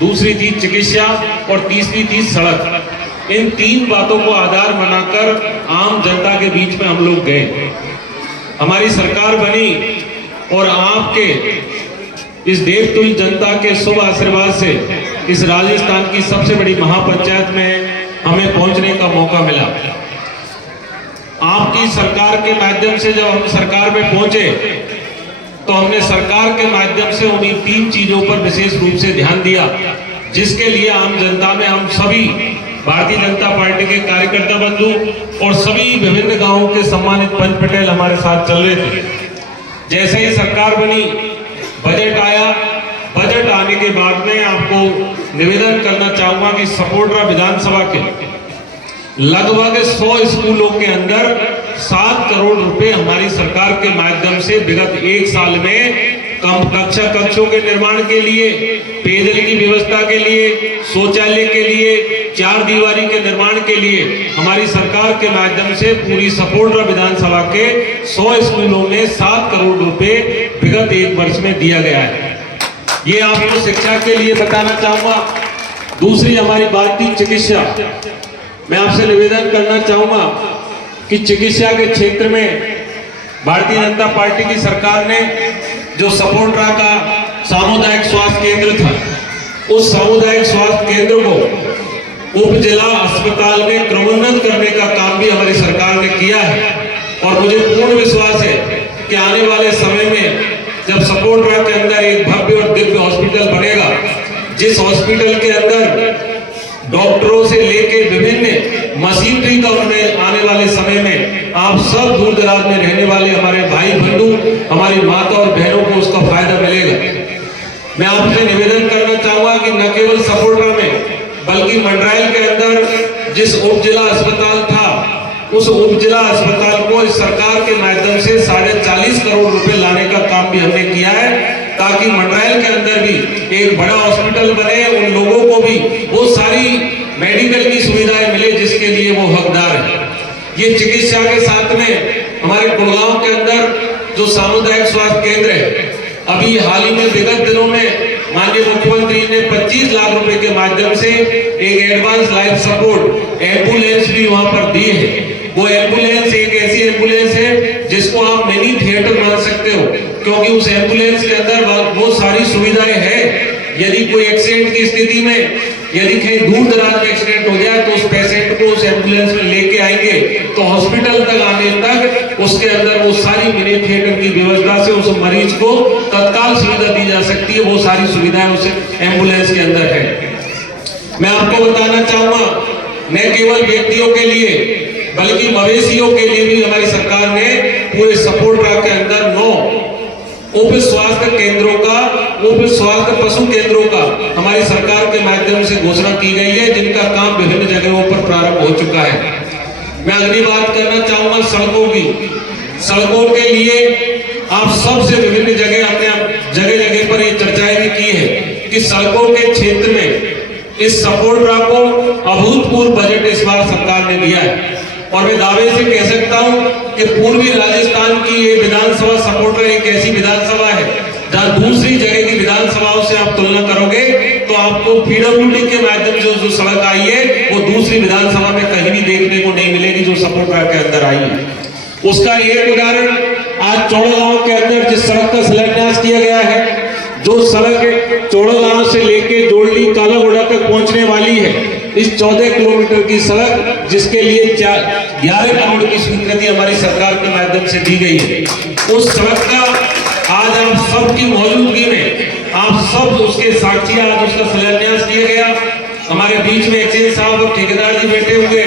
दूसरी थी चिकित्सा और तीसरी थी सड़क। इन तीन बातों को आधार बनाकर आम जनता के बीच में हम लोग गए। हमारी सरकार बनी और आपके इस देवतुल्य जनता के शुभ आशीर्वाद से इस राजस्थान की सबसे बड़ी महापंचायत में हमें पहुंचने का मौका मिला। आपकी सरकार के माध्यम से जब हम सरकार में पहुंचे तो हमने सरकार के माध्यम से उन्हीं तीन चीजों पर विशेष रूप से ध्यान दिया, जिसके लिए आम जनता में हम सभी भारतीय जनता पार्टी के कार्यकर्ता बंधु और सभी विभिन्न गांवों के सम्मानित पंच पटेल हमारे साथ चल रहे थे। जैसे ही सरकार बनी, बजट आया, बजट आने के बाद में आपको निवेदन करना चाहूंगा कि सपोटरा विधानसभा के लगभग 100 स्कूलों के अंदर 7 करोड़ रुपए हमारी सरकार के माध्यम से विगत 1 साल में कक्षा कक्षों के निर्माण के लिए, पेयजल की व्यवस्था के लिए, शौचालय के लिए, 4 दीवारी के निर्माण के लिए हमारी सरकार के माध्यम से पूरी सपोटरा विधानसभा के 100 स्कूलों में 7 करोड़ रुपए विगत 1 वर्ष में दिया गया है। ये आपको शिक्षा के लिए बताना चाहूंगा। दूसरी हमारी बात थी चिकित्सा। मैं आपसे निवेदन करना चाहूंगा कि चिकित्सा के क्षेत्र में भारतीय जनता पार्टी की सरकार ने जो सपोटरा का सामुदायिक स्वास्थ्य केंद्र था, उस सामुदायिक स्वास्थ्य केंद्र को उप जिला अस्पताल में क्रमोन्नत करने का काम भी हमारी सरकार ने किया है। और मुझे पूर्ण विश्वास है कि आने वाले समय में जब सपोटरा के अंदर एक भव्य और दिव्य हॉस्पिटल बनेगा, जिस हॉस्पिटल के अंदर डॉक्टरों से लेकर विभिन्न मशीनरी का उनमें आने वाले समय में आप सब दूर दराज में रहने वाले हमारे भाई बंधु, हमारी माता और बहनों को उसका फायदा मिलेगा। मैं आपसे निवेदन करना चाहूंगा कि न केवल सपोटरा में बल्कि मंडरायल के अंदर जिस उप जिला अस्पताल था, उस उप जिला अस्पताल को इस सरकार के माध्यम से 40.5 करोड़ रुपए लाने का काम भी हमने किया है, ताकि मंडरायल के अंदर भी एक बड़ा हॉस्पिटल बने, उन लोगों को भी वो सारी मेडिकल की सुविधाएं मिले जिसके लिए वो हकदार है। ये चिकित्सा के साथ में हमारे गुड़गांव के अंदर जो सामुदायिक स्वास्थ्य केंद्र है, अभी हाल ही में विगत दिनों में माननीय मुख्यमंत्री ने 25 लाख रुपए के माध्यम से एक एडवांस लाइफ सपोर्ट एम्बुलेंस भी वहां पर दी है। वो एम्बुलेंस एक ऐसी एम्बुलेंस है जिसको आप मिनी थिएटर मान सकते हो, क्योंकि उस एम्बुलेंस के अंदर वो सारी सुविधाएं हैं। यदि कोई एक्सीडेंट की स्थिति में, यदि कहीं दूर दराज में एक्सीडेंट हो जाए तो उस पेशेंट को उस एम्बुलेंस में लेके आएंगे तो हॉस्पिटल तक आने तक उसके अंदर वो सारी मिनी थिएटर की व्यवस्था से उस मरीज को तत्काल सुविधा दी जा सकती है। वो सारी सुविधाएं उस एम्बुलेंस के अंदर है। मैं आपको बताना चाहूंगा, न केवल व्यक्तियों के लिए बल्कि मवेशियों के लिए भी हमारी सरकार ने पूरे सपोटरा के अंदर 9 उप स्वास्थ्य केंद्रों का, उप स्वास्थ्य पशु केंद्रों का हमारी सरकार के माध्यम से घोषणा की गई है, जिनका काम विभिन्न जगहों पर प्रारंभ हो चुका है। मैं अगली बात करना चाहूंगा सड़कों की। सड़कों के लिए आप सबसे विभिन्न जगह हमने जगह जगह पर ये चर्चाएं भी की है कि सड़कों के क्षेत्र में इस सपोटरा को अभूतपूर्व बजट इस बार सरकार ने दिया है। और मैं दावे से कह सकता हूं कि पूर्वी राजस्थान की ये विधानसभा सपोटरा एक ऐसी विधानसभा है जहां दूसरी जगह की विधानसभाओं से आप तुलना करोगे तो आपको पीडब्ल्यूडी के माध्यम से जो सड़क आई है वो दूसरी विधानसभा में कहीं भी देखने को नहीं मिलेगी जो सपोटरा के अंदर आई है। उसका एक उदाहरण आज चौड़गांव के अंदर जिस सड़क का शिलान्यास किया गया है, जो सड़क चौड़गांव से लेके जोड़ली कालाघोड़ा तक पहुंचने वाली है, इस 14 किलोमीटर की सड़क जिसके लिए 11 करोड़ की स्वीकृति हमारी सरकार के माध्यम से दी गई है, उस सड़क का आज आप सबकी मौजूदगी में आप सब उसके साक्षी, आज उसका शिलान्यास किया गया। हमारे बीच में एक्सचेंज साहब और ठेकेदार जी बैठे हुए,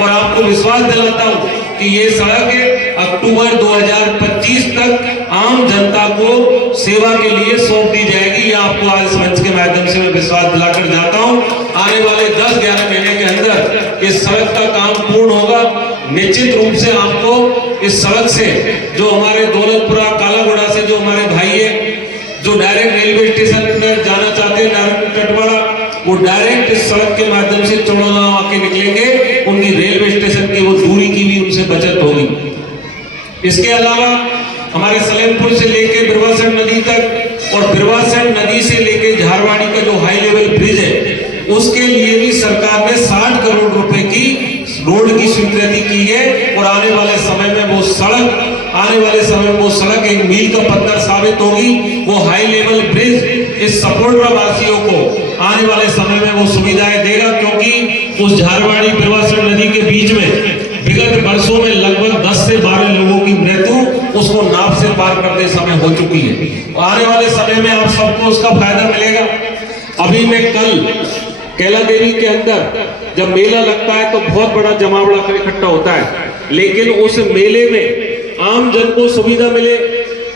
और आपको विश्वास दिलाता हूं कि ये सड़क अक्टूबर 2025 तक आम जनता को सेवा के लिए सौंप दी जाएगी। ये आपको आज इस मंच के माध्यम से मैं विश्वास दिलाकर जाता हूं। आने वाले 10-11 महीने के अंदर इस सड़क का काम पूर्ण होगा। निश्चित रूप से आपको इस सड़क से जो हमारे दौलतपुरा कालाघोड़ा से जो हमारे भाई है जो डायरेक्ट रेलवे स्टेशन में जाना चाहते हैं नारायण टटवाड़ा, वो डायरेक्ट इस सड़क के माध्यम से चौड़गांव आके निकलेंगे। उनकी रेलवे स्टेशन की वो दूरी की भी उनसे बचत होगी। इसके अलावा हमारे सलेमपुर से लेके बिरवासर नदी तक और बिरवासर नदी से लेके झारवाड़ी का जो हाई लेवल ब्रिज उसके लिए भी सरकार ने 60 करोड़ रुपए की रोड की स्वीकृति की है और आने वाले समय में वो सड़क एक मील का पत्थर साबित होगी। वो हाई लेवल ब्रिज इस सपोर्टरा वासियों को आने वाले समय में वो सुविधाएं देगा, क्योंकि उस झारवाड़ी बिरवासर नदी के बीच में विगत वर्षों में लगभग 10 से 12 लोगों की मृत्यु उसको नाव से पार करते समय हो चुकी है। आने वाले समय में आप सबको उसका फायदा मिलेगा। अभी मैं कल कैला देवी के अंदर जब मेला लगता है तो बहुत बड़ा जमावड़ा कर इकट्ठा होता है, लेकिन उस मेले में आम जन को सुविधा मिले,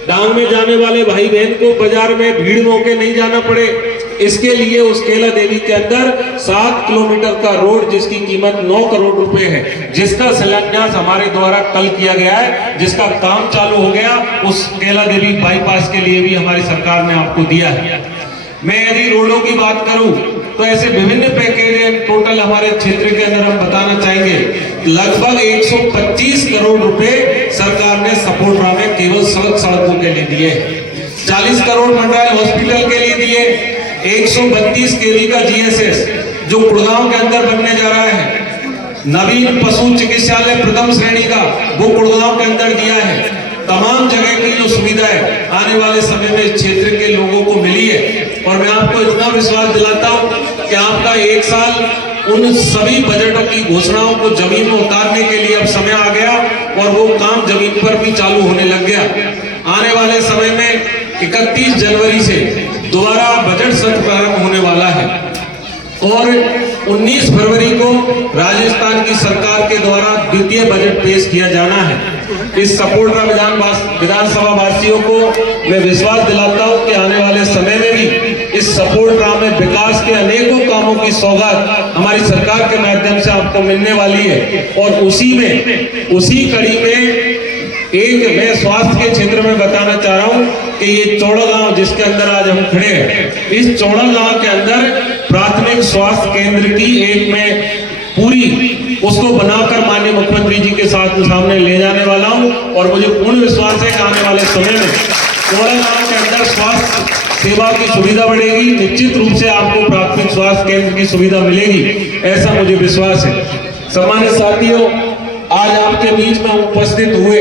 डांग में जाने वाले भाई बहन को बाजार में भीड़ में होके नहीं जाना पड़े, इसके लिए उस कैला देवी के अंदर 7 किलोमीटर का रोड जिसकी कीमत 9 करोड़ रुपए है, जिसका शिलान्यास हमारे द्वारा कल किया गया है, जिसका काम चालू हो गया। उस कैला देवी बाईपास के लिए भी हमारी सरकार ने आपको दिया है। मैं यदि रोडों की बात करूं तो ऐसे विभिन्न पैकेज हैं, टोटल हमारे क्षेत्र के अंदर हम बताना चाहेंगे लगभग 125 करोड़ रुपए सरकार ने सपोर्टरा में केवल सड़कों के लिए दिए, 40 करोड़ मंडल हॉस्पिटल के लिए दिए, 132 केवी का जीएसएस जो गुड़गांव के अंदर बनने जा रहा है, नवीन पशु चिकित्सालय प्रथम श्रेणी का वो गुड़गांव के अंदर दिया है। तमाम जगह की जो सुविधाएं आने वाले समय में क्षेत्र के लोगों को मिली है, और मैं आपको इतना विश्वास दिलाता हूं कि आपका 1 साल उन सभी बजटों की घोषणाओं को जमीन में उतारने के लिए अब समय आ गया और वो काम जमीन पर भी चालू होने लग गया। आने वाले समय में 31 जनवरी से दोबारा बजट सत्र प्रारंभ होने वाला है और 19 फरवरी को राजस्थान की सरकार के द्वारा द्वितीय बजट पेश किया जाना है। इस सपोर्टरा विधानसभा वासियों को मैं विश्वास दिलाता हूं कि आने वाले समय में भी इस सपोर्टरा में विकास के अनेकों कामों की सौगात हमारी सरकार के माध्यम से आपको मिलने वाली है। और उसी कड़ी में एक मैं स्वास्थ्य के क्षेत्र में बताना चाह रहा हूं कि ये चौड़ा गांव जिसके अंदर आज हम खड़े हैं, इस चौड़ा गांव के अंदर प्राथमिक स्वास्थ्य केंद्र की एक मैं पूरी उसको बनाकर माननीय मुख्यमंत्री जी के सामने ले जाने वाला हूं और मुझे पूर्ण विश्वास है कि आने वाले समय में चौड़ा गांव के अंदर स्वास्थ्य सेवा की सुविधा बढ़ेगी, निश्चित रूप से आपको प्राथमिक स्वास्थ्य केंद्र की सुविधा मिलेगी, ऐसा मुझे विश्वास है। सम्मानित साथियों, आज आपके बीच में उपस्थित हुए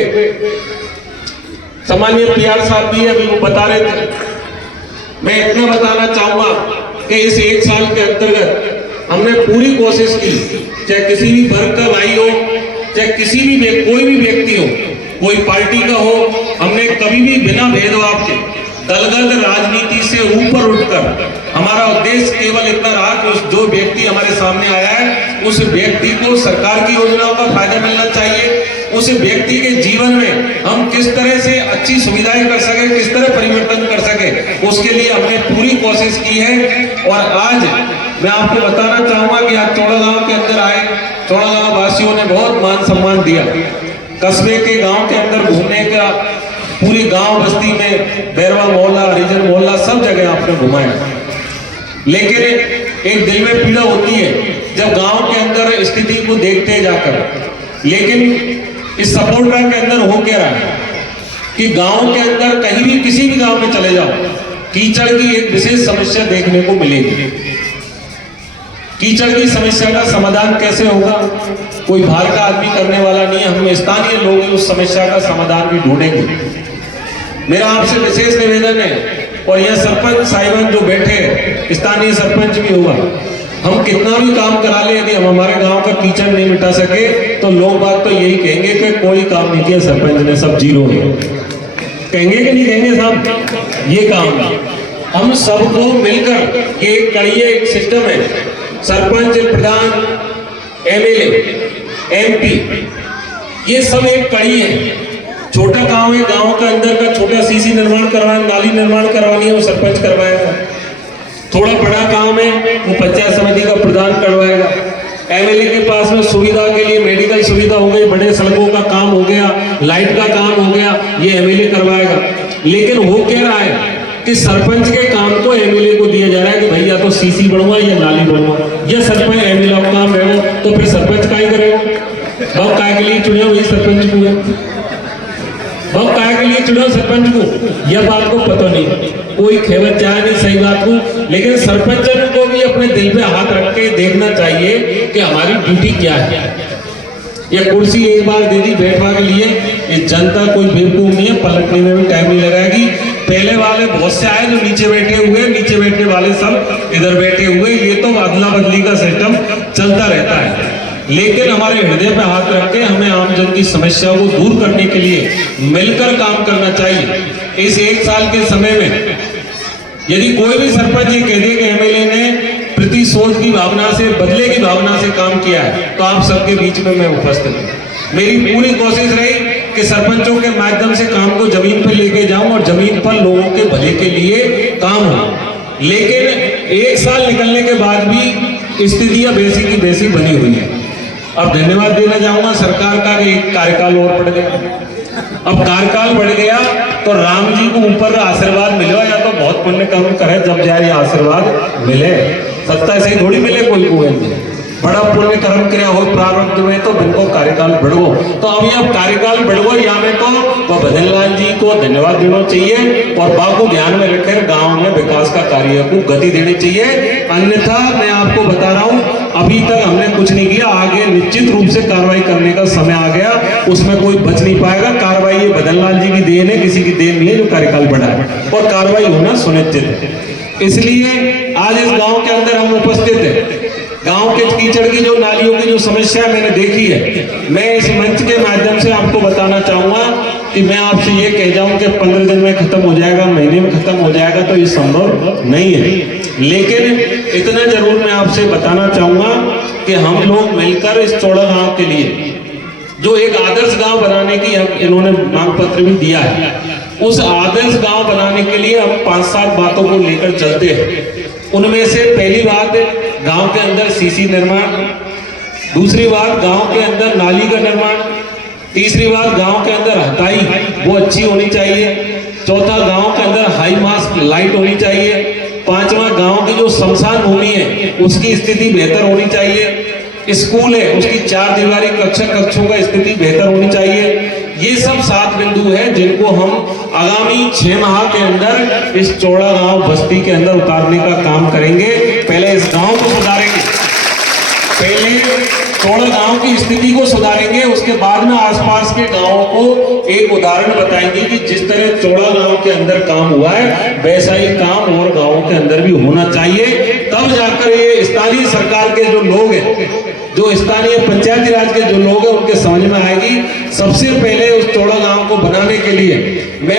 सामान्य पीआर साहब भी अभी वो बता रहे थे, मैं इतना बताना चाहूंगा कि इस 1 साल के अंतर्गत हमने पूरी कोशिश की, चाहे किसी भी वर्ग का भाई हो, चाहे कोई भी व्यक्ति हो, कोई पार्टी का हो, हमने कभी भी बिना भेदभाव के दलगत राजनीति से ऊपर उठकर हमारा उद्देश्य केवल इतना रहा कि जो व्यक्ति हमारे सामने आया है उस व्यक्ति को सरकार की योजनाओं का फायदा मिलना चाहिए, उस व्यक्ति के जीवन में हम किस तरह से अच्छी सुविधाएं कर सके, किस तरह परिवर्तन कर सके, उसके लिए हमने पूरी कोशिश की है। और आज मैं आपको बताना चाहूंगा कि आज चौड़ा गांव के अंदर आए, चौड़ा गांव वासियों ने बहुत मान सम्मान दिया। कस्बे के गांव के अंदर घूमने का पूरी गांव बस्ती में बैरवा मोहल्ला, हरिजन मोहल्ला सब जगह आपने घुमाया, लेकिन एक दिल में पीड़ा होती है जब गांव के अंदर स्थिति को देखते जाकर। लेकिन इस सपोर्टरा के अंदर हो क्या रहा है कि गांव के अंदर कहीं भी किसी भी गांव में चले जाओ, कीचड़ की एक विशेष समस्या देखने को मिलेगी। कीचड़ की समस्या का समाधान कैसे होगा, कोई बाहर का आदमी करने वाला नहीं है, हम स्थानीय लोग उस समस्या का समाधान भी ढूंढेंगे। मेरा आपसे विशेष निवेदन है, और यह सरपंच साहिबान जो बैठे हैं, स्थानीय सरपंच भी होगा, हम कितना भी काम करा ले, यदि हम हमारे गांव का कीचड़ नहीं मिटा सके तो लोग बात तो यही कहेंगे कि कोई काम नहीं किया सरपंच ने, सब जीरो है। कहेंगे कि नहीं कहेंगे साहब? ये काम हम सबको मिलकर एक कड़िए एक सिस्टम है, सरपंच, प्रधान, एमएलए, एमपी, ये सब एक कड़ी है। छोटा गांव है, गांव के अंदर का छोटा सीसी निर्माण करवाना, नाली निर्माण करवानी है, वो सरपंच करवाएगा। थोड़ा बड़ा काम है वो पंचायत समिति का प्रधान करवाएगा। एमएलए के पास में सुविधा के लिए मेडिकल सुविधा हो गई, बड़े सड़कों का काम हो गया, लाइट का काम हो गया, ये एमएलए करवाएगा। लेकिन हो क्या रहा है कि सरपंच के काम को एमएलए को दिया जा रहा है कि भैया तो सीसी बनवा या नाली बनवा, या सरपंच एमएलए का काम है वो, तो फिर सरपंच का ही करेगा। बहुत काय के लिए चुने वही सरपंच को है, बहुत काय के लिए चुने सरपंच को, यह बात को पता नहीं, कोई खेवत चाहे नहीं सही बात को। लेकिन सरपंच को भी अपने दिल पे हाथ रख के देखना चाहिए कि हमारी ड्यूटी क्या है। ये कुर्सी एक बार दे दी बैठवा के लिए, ये जनता कोई बेवकूफ नहीं है, पलटने में भी टाइम नहीं लगाएगी। पहले वाले बहुत से आए जो नीचे बैठे हुए, नीचे बैठने वाले सब इधर बैठे हुए, ये तो अदला बदली का सिस्टम चलता रहता है। लेकिन हमारे हृदय पे हाथ रख के हमें आमजन की समस्याओं को दूर करने के लिए मिलकर काम करना चाहिए। इस 1 साल के समय में यदि कोई भी सरपंच ये कह दे कि एमएलए ने प्रति सोच की भावना से, बदले की भावना से काम किया है, तो आप सबके बीच में मैं उपस्थित हूँ। मेरी पूरी कोशिश रही कि सरपंचों के माध्यम से काम को जमीन पर लेके जाऊं और जमीन पर लोगों के भले के लिए काम हो। लेकिन 1 साल निकलने के बाद भी स्थितियां वैसी की वैसी बनी हुई है। अब धन्यवाद देना चाहूंगा सरकार का कि एक कार्यकाल और बढ़ गया। अब कार्यकाल बढ़ गया तो राम जी को ऊपर आशीर्वाद मिलो, या तो बहुत पुण्य कर्म करे जब जाए आशीर्वाद मिले। सत्ता से थोड़ी मिले कोई को, बड़ा पुण्य कर्म किया हो प्रारंभ में तो बिनको कार्यकाल बढ़ो। तो अभी अब कार्यकाल बढ़ो या में तो भजन लाल जी को धन्यवाद देना चाहिए और बापू ध्यान में रखकर गांव में विकास का कार्य को गति देनी चाहिए। अन्यथा मैं आपको बता रहा हूं, अभी तक हमने कुछ नहीं किया, आगे निश्चित रूप से कार्रवाई करने का समय आ गया, उसमें कोई बच नहीं पाएगा। कार्रवाई ये भजन लाल जी की देन है, किसी की देन नहीं है जो कार्यकाल बढ़ा है, और कार्रवाई होना सुनिश्चित है। इसलिए आज इस गांव के अंदर हम उपस्थित हैं। गांव के कीचड़ की जो नालियों की जो समस्या मैंने देखी है, मैं इस मंच के माध्यम से आपको बताना चाहूंगा कि मैं आपसे ये कह जाऊं कि 15 दिन में खत्म हो जाएगा, महीने में खत्म हो जाएगा, तो ये संभव नहीं है। लेकिन इतना जरूर मैं आपसे बताना चाहूंगा कि हम लोग मिलकर इस चौड़ा गांव के लिए जो एक आदर्श गांव बनाने की इन्होंने मांग पत्र भी दिया है, उस आदर्श गांव बनाने के लिए हम 5-7 बातों को लेकर चलते हैं। उनमें से पहली बात, गांव के अंदर सीसी निर्माण, दूसरी बात गांव के अंदर नाली का निर्माण, तीसरी बात गांव के अंदर हटाई वो अच्छी होनी चाहिए, चौथा गांव के अंदर हाई मास्क लाइट होनी चाहिए, पांचवा गांव की जो शमशान भूमि है उसकी स्थिति बेहतर होनी चाहिए, स्कूल है उसकी 4 दीवारी कक्षों का स्थिति बेहतर होनी चाहिए। ये सब 7 बिंदु है जिनको हम आगामी 6 माह के अंदर इस चौड़ा गांव बस्ती के अंदर उतारने का काम करेंगे। पहले इस गांव को सुधारेंगे, पहले चौड़ा गांव की स्थिति को सुधारेंगे, उसके बाद में आसपास के गांवों को एक उदाहरण बताएंगे कि जिस तरह चौड़ा गांव के अंदर काम हुआ है वैसा ही काम और गांवों के अंदर भी होना चाहिए। तब जाकर ये स्थानीय सरकार के जो लोग हैं, जो स्थानीय पंचायती राज के जो लोग हैं, उनके समझ में आएगी। सबसे पहले उस चौड़ा गांव को बनाने के लिए मैं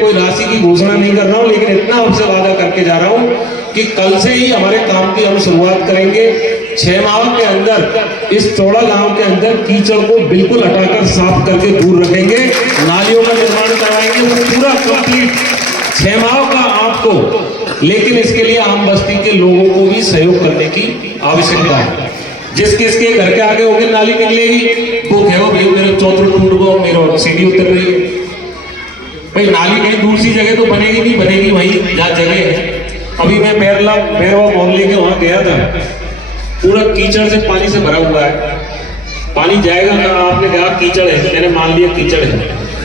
कोई राशि की घोषणा नहीं कर रहा हूं, लेकिन इतना आपसे वादा करके जा रहा हूं कि कल से ही हमारे काम की हम शुरुआत करेंगे। 6 माह के अंदर इस चौड़ा गांव के अंदर कीचड़ को बिल्कुल हटाकर साफ करके दूर रखेंगे, नालियों का निर्माण करवाएंगे, वो पूरा कंप्लीट 6 माह का आपको। लेकिन इसके लिए आम बस्ती के लोगों को भी सहयोग करने की आवश्यकता है। जिसके घर के आगे होगी नाली निकलेगी, वो कहो भाई मेरे चौथर टूट गो, मेरे सीढ़ी उतर रही है। भाई नाली कहीं दूसरी जगह तो बनेगी नहीं, बनेगी वहीं जहाँ जगह है। अभी मैं मैरवा मोहल्ले के वहां गया था, पूरा कीचड़ से पानी से भरा हुआ है। पानी जाएगा कहाँ? आपने कहा कीचड़ है, मैंने मान लिया कीचड़ है,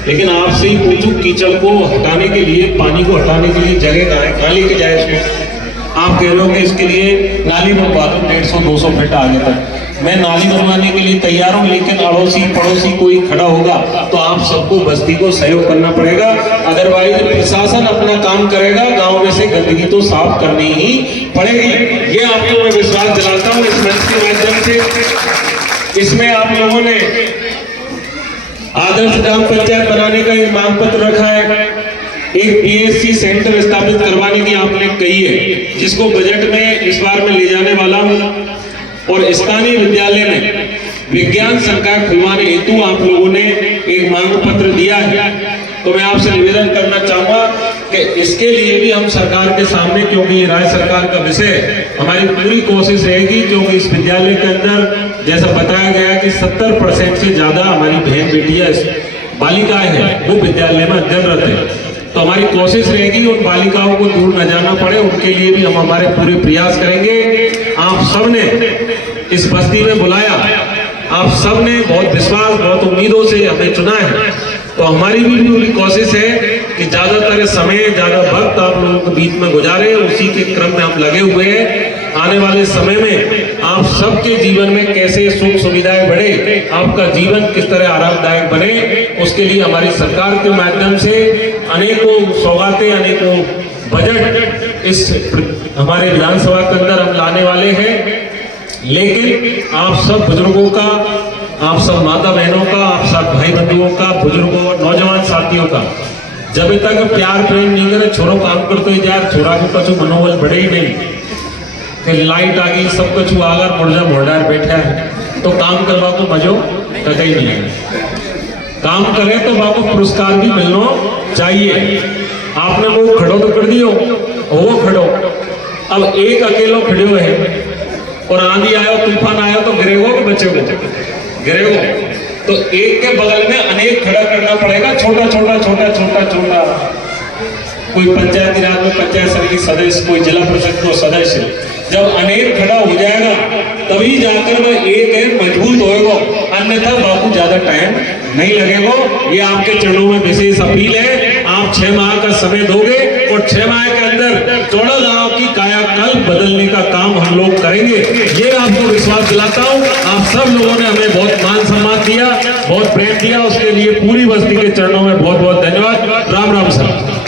लेकिन आपसे ही पूछूं कीचड़ को हटाने के लिए, पानी को हटाने के लिए जगह कहाँ है, कहाँ लेके जाए इसको? आप कह रहे हो कि इसके लिए नाली बनवा दो 150-200 फीट आगे तक। मैं नाली बनवाने के लिए तैयार हूं, लेकिन अड़ोसी पड़ोसी कोई खड़ा होगा तो आप सबको बस्ती को सहयोग करना पड़ेगा। अदरवाइज प्रशासन अपना काम करेगा, गांव में से गंदगी तो साफ करनी ही पड़ेगी। ये आप लोगों में विश्वास दिलाता हूं इस मंच के माध्यम से। इसमें आप लोगों ने आदर्श ग्राम पंचायत बनाने का एक मांग पत्र रखा है, एक पीएससी सेंटर स्थापित करवाने की आपने कही है, जिसको बजट में इस बार में ले जाने वाला हूं, और स्थानीय विद्यालय में विज्ञान संकाय खुलवाने हेतु आप लोगों ने एक मांग पत्र दिया है। तो मैं आपसे निवेदन करना चाहूंगा कि इसके लिए भी हम सरकार के सामने, क्योंकि ये राज्य सरकार का विषय है, हमारी पूरी कोशिश रहेगी, क्योंकि इस विद्यालय के अंदर जैसा बताया गया कि 70% से ज्यादा हमारी बहन बेटियां बालिकाएं हैं वो विद्यालय में अध्ययनरत है। तो हमारी कोशिश रहेगी उन बालिकाओं को दूर न जाना पड़े, उनके लिए भी हम हमारे पूरे प्रयास करेंगे। आप सबने इस बस्ती में बुलाया, आप सबने बहुत विश्वास, बहुत उम्मीदों से हमें चुना है। तो हमारी भी पूरी कोशिश है कि ज्यादातर समय, ज्यादा वक्त आप लोगों के बीच में गुजारे, उसी के क्रम में हम लगे हुए हैं। आने वाले समय में आप सबके जीवन में कैसे सुख सुविधाएं बढ़े, आपका जीवन किस तरह आरामदायक बने, उसके लिए हमारी सरकार के माध्यम से अनेकों सौगातें, अनेकों बजट इस हमारे विधानसभा के अंदर हम लाने वाले हैं। लेकिन आप सब बुजुर्गों का, आप सब माता बहनों का, आप सब भाई बंधुओं का, बुजुर्गों और नौजवान साथियों का जब तक प्यार प्रेम नहीं करे, छोरो काम करते ही यार, छोरा को कछु मनोबल बढ़े ही नहीं। फिर लाइट आ गई, सब कछु आगा मुर्जा मोड़ार बैठा है, तो काम करवा को मजो कतई नहीं है। काम करे तो बाबू पुरस्कार भी मिलना चाहिए। आपने वो खड़ो तो कर दियो, वो खड़ो, अब एक अकेलो खड़ो है और आंधी आयो, तूफान आयो तो गिरेगो कि बचेगो? गिरेगो। तो एक के बगल में अनेक खड़ा करना पड़ेगा, छोटा छोटा छोटा छोटा छोटा। कोई पंचायती राज में पंचायत समिति सदस्य, कोई जिला परिषद को सदस्य, जब अनेक खड़ा हो जाएगा तभी जाकर वह एक है मजबूत होएगा, अन्यथा बापू ज्यादा टाइम नहीं लगेगा। ये आपके चरणों में विशेष अपील है। आप 6 माह का समय दोगे और 6 माह के अंदर चौड़ा गांव की कायाकल्प बदलने का काम हम लोग करेंगे, ये आपको विश्वास दिलाता हूँ। आप सब लोगों ने हमें बहुत मान सम्मान दिया, बहुत प्रेम दिया, उसके लिए पूरी बस्ती के चरणों में बहुत बहुत धन्यवाद। राम राम सर।